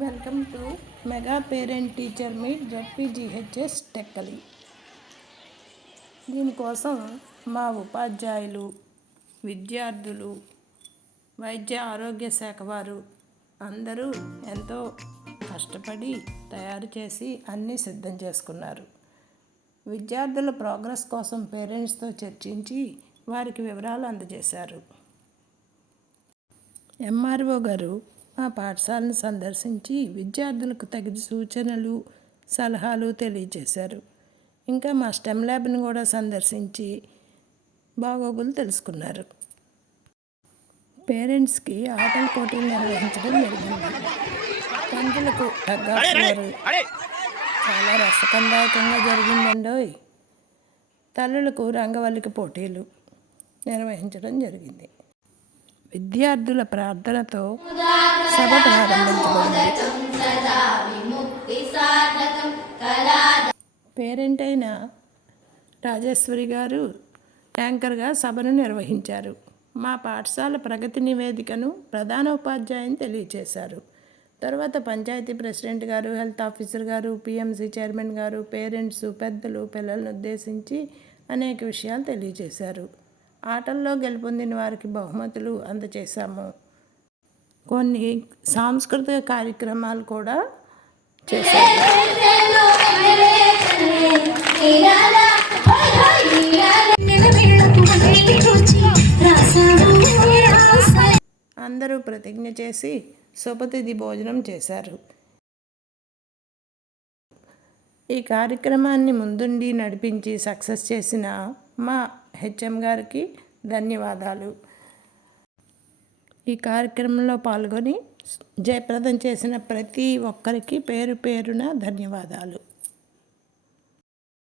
Welcome to mega parent teacher meet ZPGHS Tekkali. దీనికోసం మా ఉపాధ్యాయులు, విద్యార్థులు, వైద్య ఆరోగ్య శాఖ వారు అందరూ ఎంతో కష్టపడి తయారు చేసి అన్నీ సిద్ధం చేసుకున్నారు. విద్యార్థుల ప్రోగ్రెస్ కోసం పేరెంట్స్తో చర్చించి వారికి వివరాలు అందజేశారు. ఎంఆర్ఓ గారు మా పాఠశాలను సందర్శించి విద్యార్థులకు తగిన సూచనలు, సలహాలు తెలియజేశారు. ఇంకా మా స్టెమ్ ల్యాబ్ని కూడా సందర్శించి బాగోగులు తెలుసుకున్నారు. పేరెంట్స్కి ఆటల పోటీలు నిర్వహించడం జరిగింది. తండ్రులకు టగ్ ఆఫ్ వార్ చాలా రసకందాయకంగా జరిగిందండోయ్. తల్లులకు రంగవల్లిక పోటీలు నిర్వహించడం జరిగింది. విద్యార్థుల ప్రార్థనతో సభ ప్రారంభించబడింది. పేరెంట్ అయిన రాజేశ్వరి గారు యాంకర్గా సభను నిర్వహించారు. మా పాఠశాల ప్రగతి నివేదికను ప్రధాన ఉపాధ్యాయుని తెలియజేశారు. తర్వాత పంచాయతీ ప్రెసిడెంట్ గారు, హెల్త్ ఆఫీసర్ గారు, పిఎంసి చైర్మన్ గారు, పేరెంట్స్, పెద్దలు పిల్లలను ఉద్దేశించి అనేక విషయాలు తెలియజేశారు. ఆటల్లో గెలుపొందిన వారికి బహుమతులు అందజేశాము. కొన్ని సాంస్కృతిక కార్యక్రమాలు కూడా చేశారు. అందరూ ప్రతిజ్ఞ చేసి శుభతిథి భోజనం చేశారు. ఈ కార్యక్రమాన్ని ముందుండి నడిపించి సక్సెస్ చేసిన మా హెచ్ఎం గారికి ధన్యవాదాలు. ఈ కార్యక్రమంలో పాల్గొని జయప్రదం చేసిన ప్రతి ఒక్కరికి పేరు పేరున ధన్యవాదాలు.